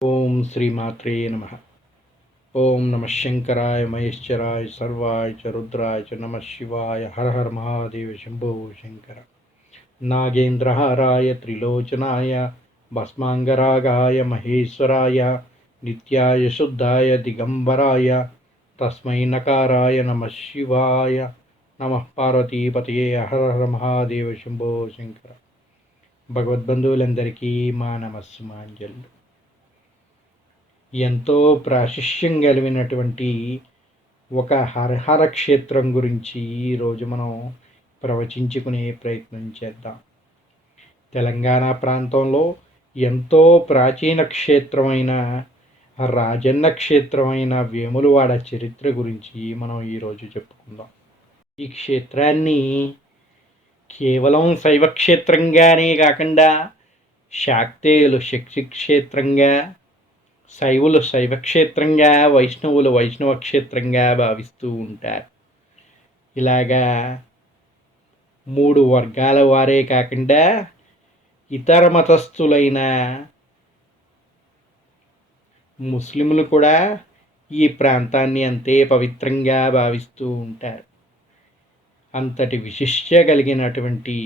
ఓం శ్రీమాత్రే నమ. ఓం నమ శంకరాయ మహేశ్వరాయ సర్వాయ చ రుద్రాయ చ నమ శివాయ. హర హర మహాదేవ శంభో శంకర. నాగేంద్రహారాయ త్రిలోచనాయ భస్మాంగరాగాయ మహేశ్వరాయ నిత్యాయ శుద్ధాయ దిగంబరాయ తస్మై నకారాయ నమ శివాయ. నమ పార్వతీపతయే. హర హర మహాదేవ శంభో శంకర. భగవద్బంధువులందరికీ మా నమస్సుమాంజలు. ఎంతో ప్రాశస్త్యం కలిగినటువంటి ఒక హరిహర క్షేత్రం గురించి ఈరోజు మనం ప్రవచించుకునే ప్రయత్నం చేద్దాం. తెలంగాణ ప్రాంతంలో ఎంతో ప్రాచీన క్షేత్రమైన రాజన్న క్షేత్రమైన వేములవాడ చరిత్ర గురించి మనం ఈరోజు చెప్పుకుందాం. ఈ క్షేత్రాన్ని కేవలం శైవ క్షేత్రంగానే కాకుండా శాక్తేయులు శక్తి క్షేత్రంగా, శైవులు శైవక్షేత్రంగా, వైష్ణవులు వైష్ణవ క్షేత్రంగా భావిస్తూ ఉంటారు. ఇలాగా 3 వర్గాల వారే కాకుండా ఇతర మతస్థులైన ముస్లింలు కూడా ఈ ప్రాంతాన్ని అంతే పవిత్రంగా భావిస్తూ ఉంటారు. అంతటి విశిష్ట కలిగినటువంటి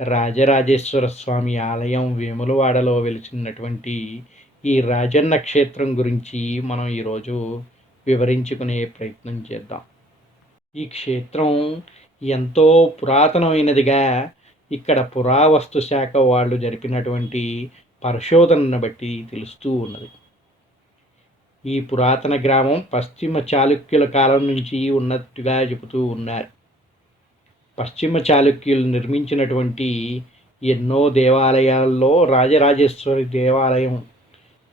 రాజరాజేశ్వర స్వామి ఆలయం వేములవాడలో వెలిసినటువంటి ఈ రాజన్న క్షేత్రం గురించి మనం ఈరోజు వివరించుకునే ప్రయత్నం చేద్దాం. ఈ క్షేత్రం ఎంతో పురాతనమైనదిగా ఇక్కడ పురావస్తు శాఖ వాళ్ళు జరిపినటువంటి పరిశోధనను బట్టి తెలుస్తూ ఉన్నది. ఈ పురాతన గ్రామం పశ్చిమ చాళుక్యుల కాలం నుంచి ఉన్నట్టుగా చెబుతూ ఉన్నారు. పశ్చిమ చాళుక్యులు నిర్మించినటువంటి ఎన్నో దేవాలయాల్లో రాజరాజేశ్వరి దేవాలయం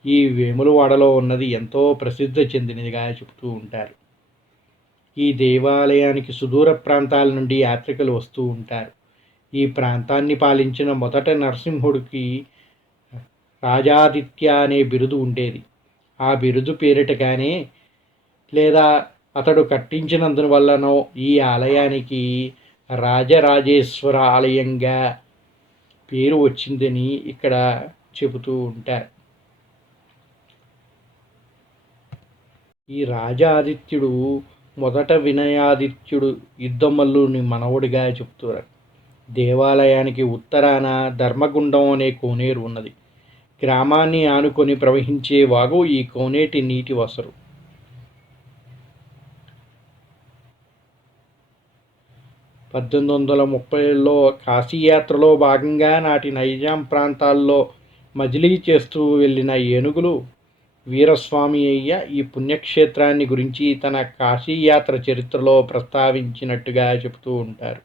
ఈ వేములవాడలో ఉన్నది ఎంతో ప్రసిద్ధి చెందినదిగా చెబుతూ ఉంటారు. ఈ దేవాలయానికి సుదూర ప్రాంతాల నుండి యాత్రికులు వస్తూ ఉంటారు. ఈ ప్రాంతాన్ని పాలించిన మొదట నరసింహుడికి రాజాదిత్య అనే బిరుదు ఉండేది. ఆ బిరుదు పేరిటగానే లేదా అతడు కట్టించినందువల్లనో ఈ ఆలయానికి రాజరాజేశ్వర ఆలయంగా పేరు వచ్చిందని ఇక్కడ చెబుతూ ఉంటారు. ఈ రాజాదిత్యుడు మొదట వినయాదిత్యుడు యుద్ధమల్లుని మనవడిగా చెప్తున్నారు. దేవాలయానికి ఉత్తరాన ధర్మగుండం అనే కోనేరు ఉన్నది. గ్రామాన్ని ఆనుకొని ప్రవహించే వాగు ఈ కోనేటి నీటి వసరు. 1830లో కాశీయాత్రలో భాగంగా నాటి నైజాం ప్రాంతాల్లో మజిలీ చేస్తూ వెళ్ళిన ఏనుగులు వీరస్వామి అయ్య ఈ పుణ్యక్షేత్రాన్ని గురించి తన కాశీయాత్ర చరిత్రలో ప్రస్తావించినట్టుగా చెబుతూ ఉంటారు.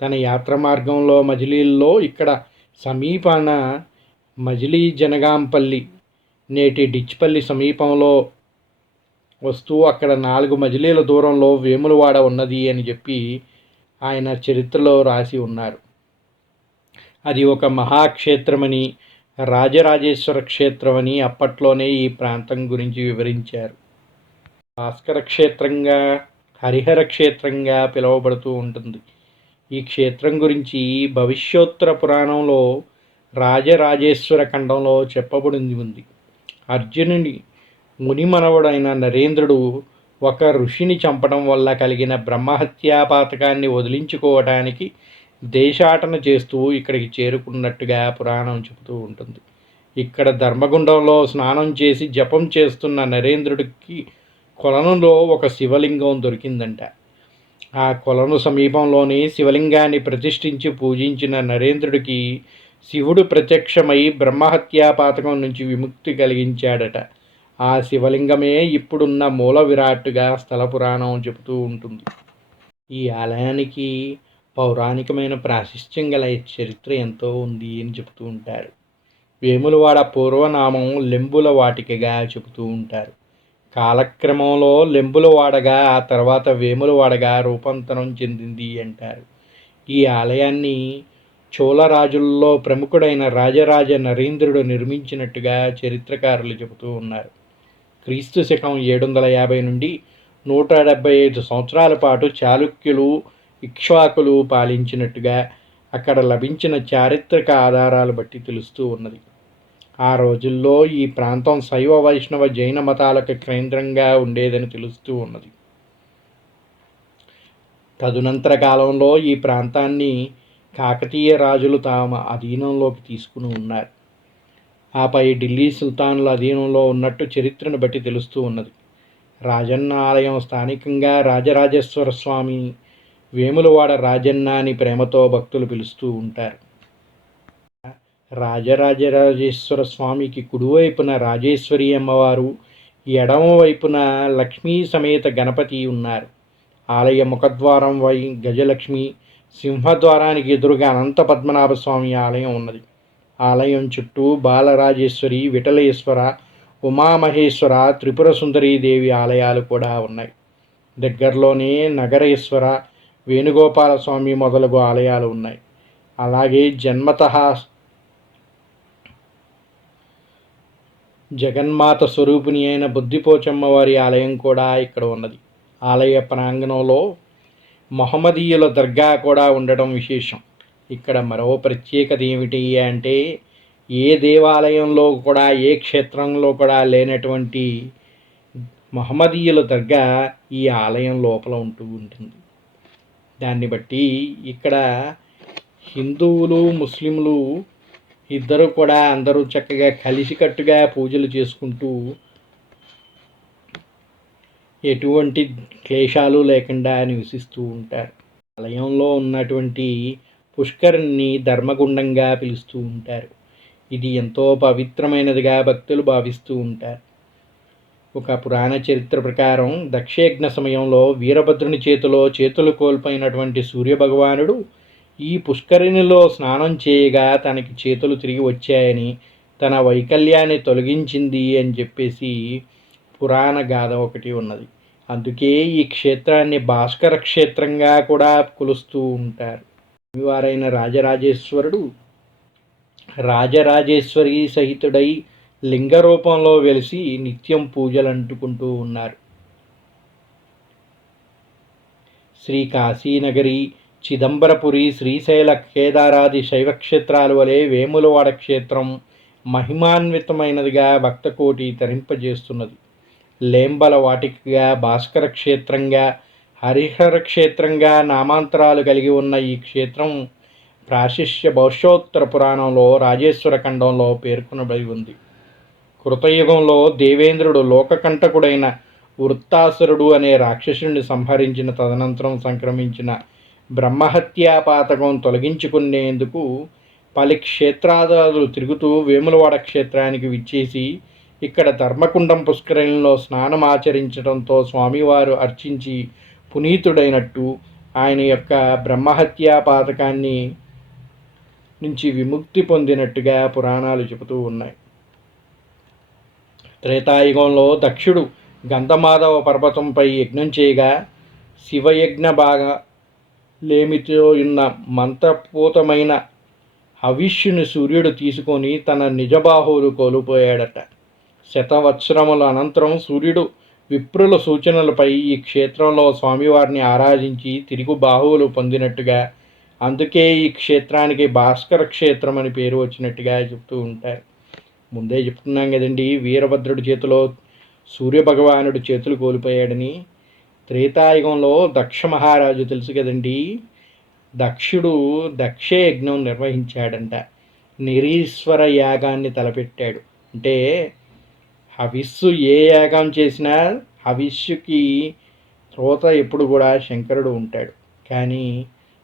తన యాత్ర మార్గంలో మజిలీల్లో ఇక్కడ సమీపాన మజిలీ జనగాంపల్లి నేటి డిచ్పల్లి సమీపంలో వస్తూ అక్కడ 4 మజిలీల దూరంలో వేములవాడ ఉన్నది అని చెప్పి ఆయన చరిత్రలో రాసి ఉన్నారు. అది ఒక మహాక్షేత్రమని, రాజరాజేశ్వర క్షేత్రం అని అప్పట్లోనే ఈ ప్రాంతం గురించి వివరించారు. భాస్కర క్షేత్రంగా, హరిహర క్షేత్రంగా పిలువబడుతూ ఉంటుంది. ఈ క్షేత్రం గురించి భవిష్యోత్తర పురాణంలో రాజరాజేశ్వర ఖండంలో చెప్పబడింది ఉంది. అర్జునుని మునిమనవుడైన నరేంద్రుడు ఒక ఋషిని చంపడం వల్ల కలిగిన బ్రహ్మహత్యా పాతకాన్ని వదిలించుకోవటానికి దేశాటన చేస్తూ ఇక్కడికి చేరుకున్నట్టుగా పురాణం చెబుతూ ఉంటుంది. ఇక్కడ ధర్మగుండంలో స్నానం చేసి జపం చేస్తున్న నరేంద్రుడికి కొలనులో ఒక శివలింగం దొరికిందంట. ఆ కొలను సమీపంలోని శివలింగాన్ని ప్రతిష్ఠించి పూజించిన నరేంద్రుడికి శివుడు ప్రత్యక్షమై బ్రహ్మహత్యా పాతకం నుంచి విముక్తి కలిగించాడట. ఆ శివలింగమే ఇప్పుడున్న మూల విరాట్టుగా స్థల పురాణం చెబుతూ ఉంటుంది. ఈ ఆలయానికి పౌరాణికమైన ప్రాశస్త్యం గల చరిత్ర ఎంతో ఉంది అని చెబుతూ ఉంటారు. వేములవాడ పూర్వనామం లెంబుల వాటికగా చెబుతూ ఉంటారు. కాలక్రమంలో లెంబులవాడగా, ఆ తర్వాత వేములవాడగా రూపాంతరం చెందింది అంటారు. ఈ ఆలయాన్ని చోళరాజుల్లో ప్రముఖుడైన రాజరాజ నరేంద్రుడు నిర్మించినట్టుగా చరిత్రకారులు చెబుతూ ఉన్నారు. క్రీస్తు శకం 750 నుండి 175 సంవత్సరాల పాటు చాళుక్యులు, ఇక్ష్వాకులు పాలించినట్టుగా అక్కడ లభించిన చారిత్రక ఆధారాలు బట్టి తెలుస్తూ ఉన్నది. ఆ రోజుల్లో ఈ ప్రాంతం శైవ వైష్ణవ జైన మతాలకు కేంద్రంగా ఉండేదని తెలుస్తూ ఉన్నది. తదనంతర కాలంలో ఈ ప్రాంతాన్ని కాకతీయ రాజులు తమ అధీనంలోకి తీసుకుని ఉన్నారు. ఆపై ఢిల్లీ సుల్తానుల అధీనంలో ఉన్నట్టు చరిత్రను బట్టి తెలుస్తూ ఉన్నది. రాజన్న ఆలయం స్థానికంగా రాజరాజేశ్వర స్వామి, వేములవాడ రాజన్న అని ప్రేమతో భక్తులు పిలుస్తూ ఉంటారు. రాజరాజేశ్వర స్వామికి కుడివైపున రాజేశ్వరి అమ్మవారు, ఎడమ వైపున లక్ష్మీ సమేత గణపతి ఉన్నారు. ఆలయ ముఖద్వారం గజలక్ష్మి, సింహద్వారానికి ఎదురుగా అనంత పద్మనాభ స్వామి ఆలయం ఉన్నది. ఆలయం చుట్టూ బాలరాజేశ్వరి, విఠలేశ్వర, ఉమామహేశ్వర, త్రిపుర సుందరీదేవి ఆలయాలు కూడా ఉన్నాయి. దగ్గరలోనే నగరేశ్వర, వేణుగోపాల స్వామి మొదలగు ఆలయాలు ఉన్నాయి. అలాగే జగన్మాత స్వరూపిణి అయిన బుద్ధిపోచమ్మ వారి ఆలయం కూడా ఇక్కడ ఉన్నది. ఆలయ ప్రాంగణంలో మహమ్మదీయుల దర్గా కూడా ఉండడం విశేషం. ఇక్కడ మరో ప్రత్యేకత ఏమిటి అంటే, ఏ దేవాలయంలో కూడా, ఏ క్షేత్రంలో కూడా లేనటువంటి మహమ్మదీయుల దర్గా ఈ ఆలయం లోపల ఉంటుంది. దాన్ని బట్టి ఇక్కడ హిందువులు, ముస్లింలు ఇద్దరు కూడా అందరూ చక్కగా కలిసికట్టుగా పూజలు చేసుకుంటూ ఎటువంటి క్లేశాలు లేకుండా నివసిస్తూ ఉంటారు. ఆలయంలో ఉన్నటువంటి పుష్కరిణిని ధర్మగుండంగా పిలుస్తూ ఉంటారు. ఇది ఎంతో పవిత్రమైనదిగా భక్తులు భావిస్తూ ఉంటారు. ఒక పురాణ చరిత్ర ప్రకారం దక్షయజ్ఞ సమయంలో వీరభద్రుని చేతులు కోల్పోయినటువంటి సూర్యభగవానుడు ఈ పుష్కరిణిలో స్నానం చేయగా తనకి చేతులు తిరిగి వచ్చాయని, తన వైకల్యాన్ని తొలగించింది అని చెప్పేసి పురాణ గాథ ఒకటి ఉన్నది. అందుకే ఈ క్షేత్రాన్ని భాస్కర క్షేత్రంగా కూడా కొలుస్తూ ఉంటారు. వారైన రాజరాజేశ్వరుడు రాజరాజేశ్వరి సహితుడై లింగ రూపంలో వెలిసి నిత్యం పూజలు అంటుకుంటూ ఉన్నారు. శ్రీ కాశీనగరి, చిదంబరపురి, శ్రీశైల, కేదారాది శైవక్షేత్రాల వలె వేములవాడ క్షేత్రం మహిమాన్వితమైనదిగా భక్తకోటి తరింపజేస్తున్నది. లేంబల వాటికగా, భాస్కర క్షేత్రంగా, హరిహర క్షేత్రంగా నామాంతరాలు కలిగి ఉన్న ఈ క్షేత్రం ప్రాశిష్య భవిష్యోత్తర పురాణంలో రాజేశ్వర ఖండంలో పేర్కొనబడి ఉంది. కృతయుగంలో దేవేంద్రుడు లోకకంటకుడైన వృత్తాసురుడు అనే రాక్షసుడిని సంహరించిన తదనంతరం సంక్రమించిన బ్రహ్మహత్యా పాతకం తొలగించుకునేందుకు పలు క్షేత్రాదులు తిరుగుతూ వేములవాడ క్షేత్రానికి విచ్చేసి ఇక్కడ ధర్మకుండం పుష్కరిణిలో స్నానం ఆచరించడంతో స్వామివారు అర్చించి పునీతుడైనట్టు, ఆయన యొక్క బ్రహ్మహత్యా పాతకాన్ని నుంచి విముక్తి పొందినట్టుగా పురాణాలు చెబుతూ ఉన్నాయి. త్రేతాయుగంలో దక్షుడు గంధమాధవ పర్వతంపై యజ్ఞం చేయగా శివయజ్ఞ బాగా లేమితో ఉన్న మంత్రపూతమైన హవిష్యుని సూర్యుడు తీసుకొని తన నిజబాహువులు కోల్పోయాడట. శతవత్సరముల అనంతరం సూర్యుడు విప్రుల సూచనలపై ఈ క్షేత్రంలో స్వామివారిని ఆరాధించి తిరుగు బాహువులు పొందినట్టుగా, అందుకే ఈ క్షేత్రానికి భాస్కర క్షేత్రం అని పేరు వచ్చినట్టుగా చెప్తూ ఉంటారు. ముందే చెప్తున్నాం కదండి, వీరభద్రుడి చేతిలో సూర్యభగవానుడు చేతులు కోల్పోయాడని. త్రేతాయుగంలో దక్ష మహారాజు తెలుసు కదండి, దక్షుడు దక్షయజ్ఞం నిర్వహించాడంట. నిరీశ్వర యాగాన్ని తలపెట్టాడు. అంటే హవిస్సు ఏ యాగం చేసినా హవిస్సుకి శ్రోత ఎప్పుడు కూడా శంకరుడు ఉంటాడు. కానీ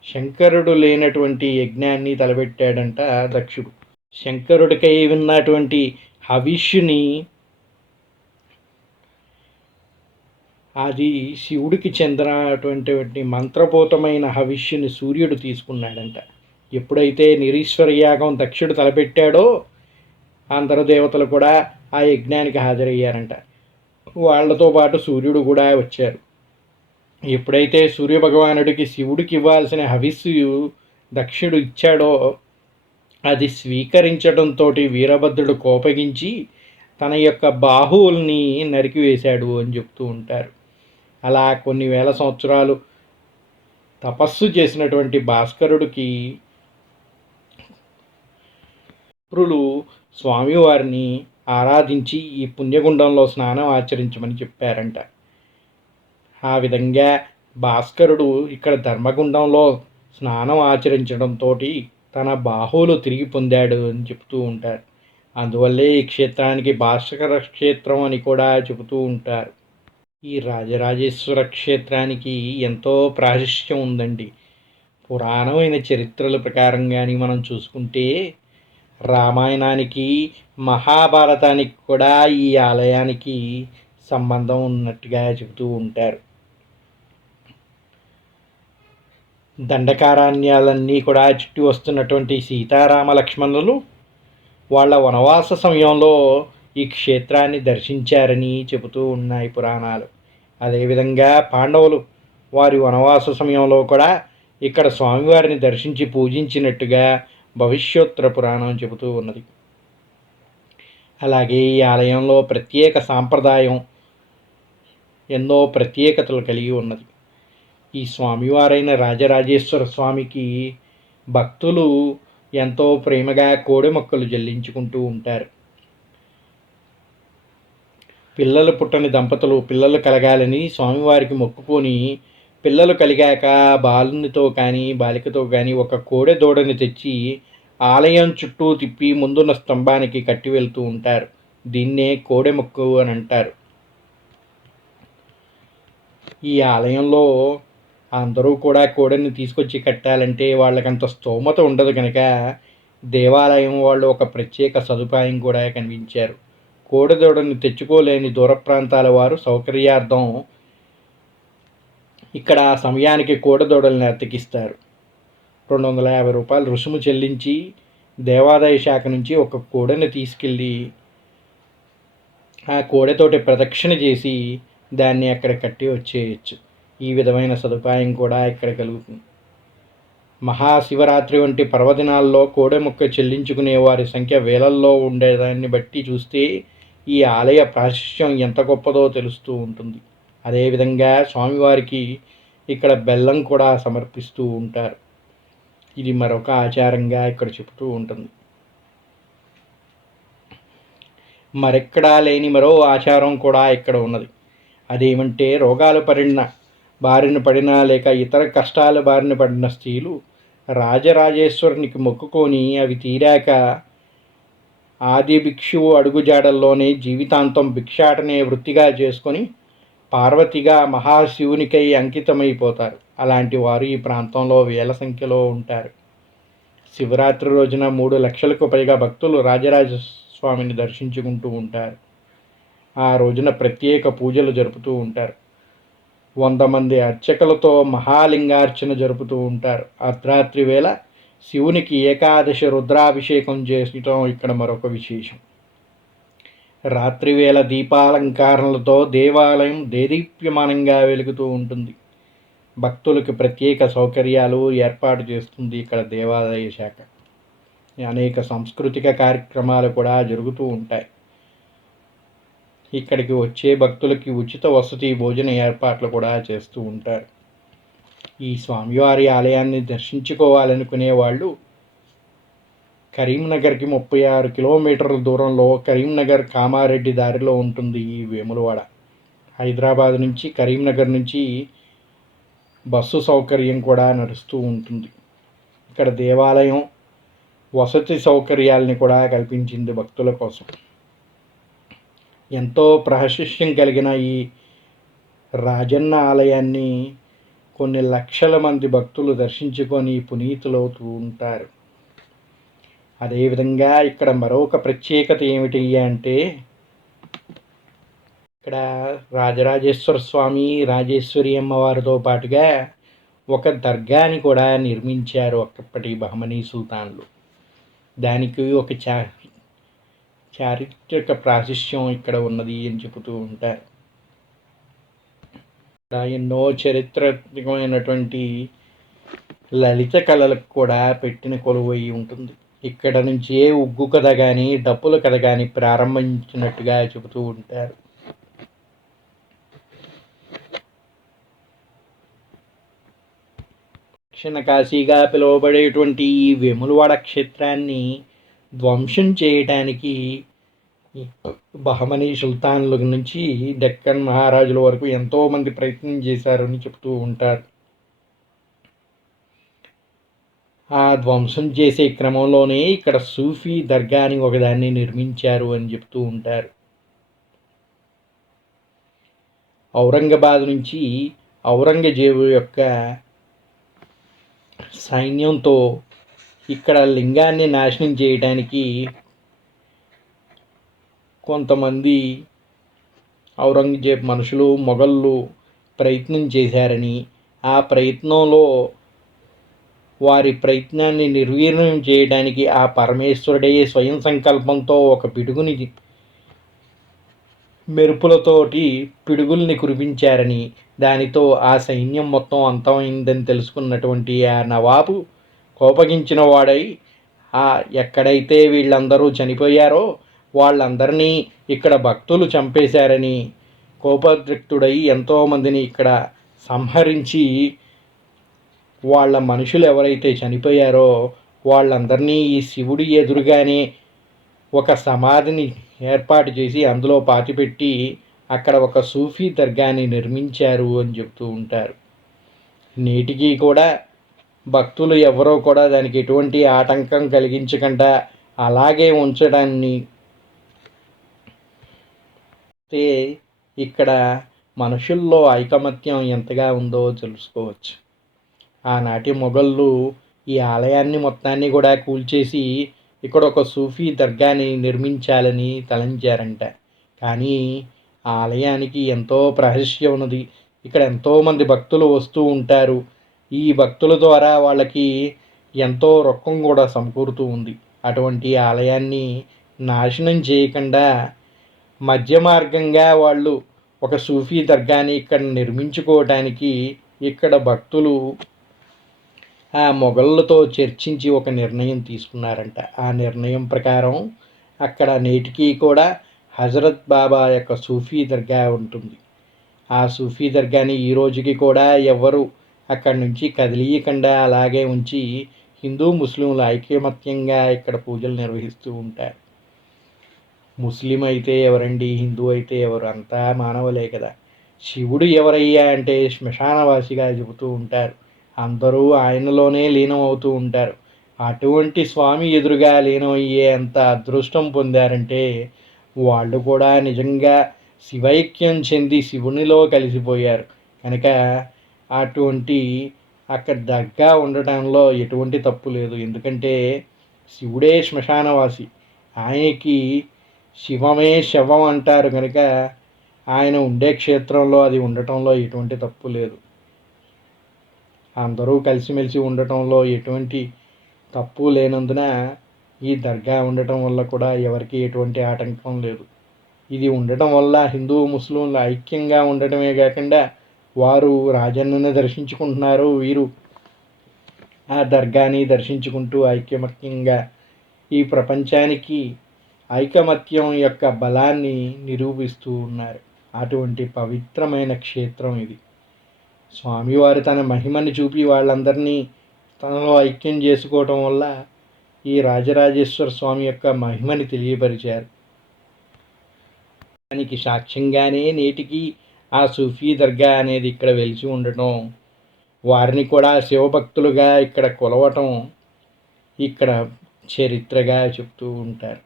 శంకరుడు లేనటువంటి యజ్ఞాన్ని తలపెట్టాడంట దక్షుడు. శంకరుడికై ఉన్నటువంటి హవిష్యుని అది శివుడికి చెందినటువంటి మంత్రపూతమైన హవిష్యుని సూర్యుడు తీసుకున్నాడంట. ఎప్పుడైతే నిరీశ్వర యాగం దక్షుడు తలపెట్టాడో అందరు దేవతలు కూడా ఆ యజ్ఞానికి హాజరయ్యారంట. వాళ్లతో పాటు సూర్యుడు కూడా వచ్చారు. ఎప్పుడైతే సూర్యభగవానుడికి శివుడికి ఇవ్వాల్సిన హవిస్సు దక్షుడు ఇచ్చాడో అది స్వీకరించడంతో వీరభద్రుడు కోపగించి తన యొక్క బాహువుల్ని నరికివేశాడు అని చెప్తూ ఉంటారు. అలా కొన్ని వేల సంవత్సరాలు తపస్సు చేసినటువంటి భాస్కరుడికి విప్రులు స్వామివారిని ఆరాధించి ఈ పుణ్యగుండంలో స్నానం ఆచరించమని చెప్పారంట. ఆ విధంగా భాస్కరుడు ఇక్కడ ధర్మగుండంలో స్నానం ఆచరించడంతో తన బాహువులు తిరిగి పొందాడు అని చెబుతూ ఉంటారు. అందువల్లే ఈ క్షేత్రానికి భాస్కర క్షేత్రం అని కూడా చెబుతూ ఉంటారు. ఈ రాజరాజేశ్వర క్షేత్రానికి ఎంతో ప్రాశస్త్యం ఉందండి. పురాణమైన చరిత్రల ప్రకారం కానీ మనం చూసుకుంటే రామాయణానికి మహాభారతానికి కూడా ఈ ఆలయానికి సంబంధం ఉన్నట్టుగా చెబుతూ ఉంటారు. దండకారణ్యాలన్నీ కూడా చుట్టి వస్తున్నటువంటి సీతారామ లక్ష్మణులు వాళ్ళ వనవాస సమయంలో ఈ క్షేత్రాన్ని దర్శించారని చెబుతూ ఉన్నాయి పురాణాలు. అదేవిధంగా పాండవులు వారి వనవాస సమయంలో కూడా ఇక్కడ స్వామివారిని దర్శించి పూజించినట్టుగా భవిష్యోత్తర పురాణం చెబుతూ ఉన్నది. అలాగే ఈ ఆలయంలో ప్రత్యేక సాంప్రదాయం ఎన్నో ప్రత్యేకతలు కలిగి ఉన్నది. ఈ స్వామివారైన రాజరాజేశ్వర స్వామికి భక్తులు ఎంతో ప్రేమగా కోడె మొక్కలు జల్లించుకుంటూ ఉంటారు. పిల్లలు పుట్టని దంపతులు పిల్లలు కలగాలని స్వామివారికి మొక్కుకొని పిల్లలు కలిగాక బాలునితో కానీ బాలికతో కానీ ఒక కోడె దూడని తెచ్చి ఆలయం చుట్టూ తిప్పి ముందున్న స్తంభానికి కట్టి వెళ్తూ ఉంటారు. దీన్నే కోడె మొక్కు అని అంటారు. ఈ ఆలయంలో అందరూ కూడా కోడెని తీసుకొచ్చి కట్టాలంటే వాళ్ళకంత స్తోమత ఉండదు కనుక దేవాలయం వాళ్ళు ఒక ప్రత్యేక సదుపాయం కూడా కనిపించారు. కోడెదూడని తెచ్చుకోలేని దూర ప్రాంతాల వారు సౌకర్యార్థం ఇక్కడ సమయానికి కోడెదూడల్ని అతికిస్తారు. 250 రూపాయలు రుసుము చెల్లించి దేవాదాయ శాఖ నుంచి ఒక కోడెని తీసుకెళ్ళి ఆ కోడెతోటి ప్రదక్షిణ చేసి దాన్ని అక్కడ కట్టి వచ్చేయచ్చు. ఈ విధమైన సదుపాయం కూడా ఇక్కడ కలుగుతుంది. మహాశివరాత్రి వంటి పర్వదినాల్లో కోడెముక్క చెల్లించుకునే వారి సంఖ్య వేలల్లో ఉండేదాన్ని బట్టి చూస్తే ఈ ఆలయ ప్రాశస్త్యం ఎంత గొప్పదో తెలుస్తూ ఉంటుంది. అదేవిధంగా స్వామివారికి ఇక్కడ బెల్లం కూడా సమర్పిస్తూ ఉంటారు. ఇది మరొక ఆచారంగా ఇక్కడ చెబుతూ ఉంటుంది. మరెక్కడా లేని మరో ఆచారం కూడా ఇక్కడ ఉన్నది. అదేమంటే రోగాలు బారిన పడిన లేక ఇతర కష్టాల బారిన పడిన స్త్రీలు రాజరాజేశ్వరునికి మొక్కుకొని అవి తీరాక ఆది భిక్షువు అడుగుజాడల్లోనే జీవితాంతం భిక్షాటనే వృత్తిగా చేసుకొని పార్వతిగా మహాశివునికై అంకితమైపోతారు. అలాంటి వారు ఈ ప్రాంతంలో వేల సంఖ్యలో ఉంటారు. శివరాత్రి రోజున 3 లక్షలకు పైగా భక్తులు రాజరాజస్వామిని దర్శించుకుంటూ ఉంటారు. ఆ రోజున ప్రత్యేక పూజలు జరుపుతూ ఉంటారు. 100 మంది అర్చకులతో మహాలింగార్చన జరుపుతూ ఉంటారు. అర్ధరాత్రి వేళ శివునికి ఏకాదశి రుద్రాభిషేకం చేయటం ఇక్కడ మరొక విశేషం. రాత్రివేళ దీపాలంకరణలతో దేవాలయం దేదీప్యమానంగా వెలుగుతూ ఉంటుంది. భక్తులకు ప్రత్యేక సౌకర్యాలు ఏర్పాటు చేస్తుంది ఇక్కడ దేవాదాయ శాఖ. అనేక సాంస్కృతిక కార్యక్రమాలు కూడా జరుగుతూ ఉంటాయి. ఇక్కడికి వచ్చే భక్తులకి ఉచిత వసతి భోజన ఏర్పాట్లు కూడా చేస్తూ ఉంటారు. ఈ స్వామివారి ఆలయాన్ని దర్శించుకోవాలనుకునే వాళ్ళు కరీంనగర్కి 36 కిలోమీటర్ల దూరంలో కరీంనగర్ కామారెడ్డి దారిలో ఉంటుంది ఈ వేములవాడ. హైదరాబాద్ నుంచి కరీంనగర్ నుంచి బస్సు సౌకర్యం కూడా నడుస్తూ ఉంటుంది. ఇక్కడ దేవాలయం వసతి సౌకర్యాలని కూడా కల్పించింది భక్తుల కోసం. ఎంతో ప్రాశస్త్యం కలిగిన ఈ రాజన్న ఆలయాన్ని కొన్ని లక్షల మంది భక్తులు దర్శించుకొని పునీతులవుతూ ఉంటారు. అదేవిధంగా ఇక్కడ మరొక ప్రత్యేకత ఏమిటి అంటే ఇక్కడ రాజరాజేశ్వర స్వామి రాజేశ్వరి అమ్మవారితో పాటుగా ఒక దర్గాని కూడా నిర్మించారు అప్పటి బహమనీ సుల్తాన్లు. దానికి ఒక చారిత్రక ప్రాశస్త్యం ఇక్కడ ఉన్నది అని చెబుతూ ఉంటారు. ఎన్నో చరిత్రమైనటువంటి లలిత కళలకు కూడా పెట్టిన కొలువై ఉంటుంది. ఇక్కడ నుంచే ఉగ్గు కథ కానీ డప్పుల కథ కానీ ప్రారంభించినట్టుగా చెబుతూ ఉంటారు. దక్షిణ కాశీగా పిలువబడేటువంటి ఈ వేములవాడ క్షేత్రాన్ని ధ్వంసం చేయటానికి బహమనీ సుల్తాన్ల నుంచి డెక్కన్ మహారాజుల వరకు ఎంతోమంది ప్రయత్నం చేశారని చెప్తూ ఉంటారు. ఆ ధ్వంసం చేసే క్రమంలోనే ఇక్కడ సూఫీ దర్గా అని ఒకదాన్ని నిర్మించారు అని చెప్తూ ఉంటారు. ఔరంగాబాద్ నుంచి ఔరంగజేబు యొక్క సైన్యంతో ఇక్కడ లింగాన్ని నాశనం చేయడానికి కొంతమంది ఔరంగజేబ్ మనుషులు మొఘళ్ళు ప్రయత్నం చేశారని, ఆ ప్రయత్నంలో వారి ప్రయత్నాన్ని నిర్వీర్యం చేయడానికి ఆ పరమేశ్వరుడే స్వయం సంకల్పంతో ఒక పిడుగుని మెరుపులతోటి పిడుగుల్ని కురిపించారని, దానితో ఆ సైన్యం మొత్తం అంతమైందని తెలుసుకున్నటువంటి ఆ నవాబు కోపగించిన వాడై ఎక్కడైతే వీళ్ళందరూ చనిపోయారో వాళ్ళందరినీ ఇక్కడ భక్తులు చంపేశారని కోపోద్రిక్తుడై ఎంతోమందిని ఇక్కడ సంహరించి వాళ్ళ మనుషులు ఎవరైతే చనిపోయారో వాళ్ళందరినీ ఈ శివుడి ఎదురుగానే ఒక సమాధిని ఏర్పాటు చేసి అందులో పాతిపెట్టి అక్కడ ఒక సూఫీ దర్గాని నిర్మించారు అని చెప్తూ ఉంటారు. నేటికి కూడా భక్తులు ఎవరో కూడా దానికి ఎటువంటి ఆటంకం కలిగించకుండా అలాగే ఉంచడాన్ని ఇక్కడ మనుషుల్లో ఐకమత్యం ఎంతగా ఉందో తెలుసుకోవచ్చు. ఆనాటి మొఘళ్ళు ఈ ఆలయాన్ని మొత్తాన్ని కూడా కూల్చేసి ఇక్కడ ఒక సూఫీ దర్గాని నిర్మించాలని తలంచారంట. కానీ ఆ ఆలయానికి ఎంతో రహస్యం ఉన్నది. ఇక్కడ ఎంతోమంది భక్తులు వస్తూ ఉంటారు. ఈ భక్తుల ద్వారా వాళ్ళకి ఎంతో రొక్కం కూడా సమకూరుతూ ఉంది. అటువంటి ఆలయాన్ని నాశనం చేయకుండా మధ్య మార్గంగా వాళ్ళు ఒక సూఫీ దర్గాని ఇక్కడ నిర్మించుకోవటానికి ఇక్కడ భక్తులు ఆ మొఘళ్ళతో చర్చించి ఒక నిర్ణయం తీసుకున్నారంట. ఆ నిర్ణయం ప్రకారం అక్కడ నేటికి కూడా హజరత్ బాబా యొక్క సూఫీ దర్గా ఉంటుంది. ఆ సూఫీ దర్గాని ఈ రోజుకి కూడా ఎవరు అక్కడి నుంచి కదిలీయకుండా అలాగే ఉంచి హిందూ ముస్లింలు ఐకమత్యంగా ఇక్కడ పూజలు నిర్వహిస్తూ ఉంటారు. ముస్లిం అయితే ఎవరండి, హిందూ అయితే ఎవరు, అంతా మానవులే కదా. శివుడు ఎవరయ్యా అంటే శ్మశానవాసిగా చెబుతూ ఉంటారు. అందరూ ఆయనలోనే లీనం అవుతూ ఉంటారు. అటువంటి స్వామి ఎదురుగా లీనమయ్యే అంత అదృష్టం పొందారంటే వాళ్ళు కూడా నిజంగా శివైక్యం చెంది శివునిలో కలిసిపోయారు కనుక అటువంటి అక్కడ దర్గా ఉండటంలో ఎటువంటి తప్పు లేదు. ఎందుకంటే శివుడే శ్మశానవాసి, ఆయనకి శివమే శవం అంటారు కనుక ఆయన ఉండే క్షేత్రంలో అది ఉండటంలో ఎటువంటి తప్పు లేదు. అందరూ కలిసిమెలిసి ఉండటంలో ఎటువంటి తప్పు లేనందున ఈ దర్గా ఉండటం వల్ల కూడా ఎవరికి ఎటువంటి ఆటంకం లేదు. ఇది ఉండటం వల్ల హిందూ ముస్లింలు ఐక్యంగా ఉండటమే కాకుండా వారు రాజన్నను దర్శించుకుంటున్నారు, వీరు ఆ దర్గాని దర్శించుకుంటూ ఐకమత్యంగా ఈ ప్రపంచానికి ఐకమత్యం యొక్క బలాన్ని నిరూపిస్తూ ఉన్నారు. అటువంటి పవిత్రమైన క్షేత్రం ఇది. స్వామివారు తన మహిమని చూపి వాళ్ళందరినీ తనలో ఐక్యం చేసుకోవటం వల్ల ఈ రాజరాజేశ్వర స్వామి యొక్క మహిమని తెలియపరిచారు. దానికి సాక్ష్యంగానే నేటికి ఆ సూఫీ దర్గా అనేది ఇక్కడ వెలిసి ఉండటం, వారిని కూడా శివభక్తులుగా ఇక్కడ కొలవటం ఇక్కడ చరిత్రగా చెప్తూ ఉంటారు.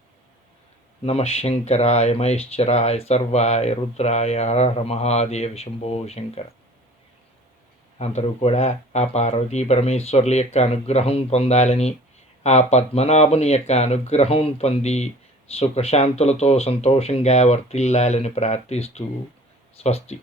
నమశంకరాయ మహేశ్వరాయ సర్వాయ రుద్రాయ హర మహాదేవ శంభో శంకర. అందరూ కూడా ఆ పార్వతీ పరమేశ్వరుల యొక్క అనుగ్రహం పొందాలని, ఆ పద్మనాభుని యొక్క అనుగ్రహం పొంది సుఖశాంతులతో సంతోషంగా వర్తిల్లాలని ప్రార్థిస్తూ స్వస్తి.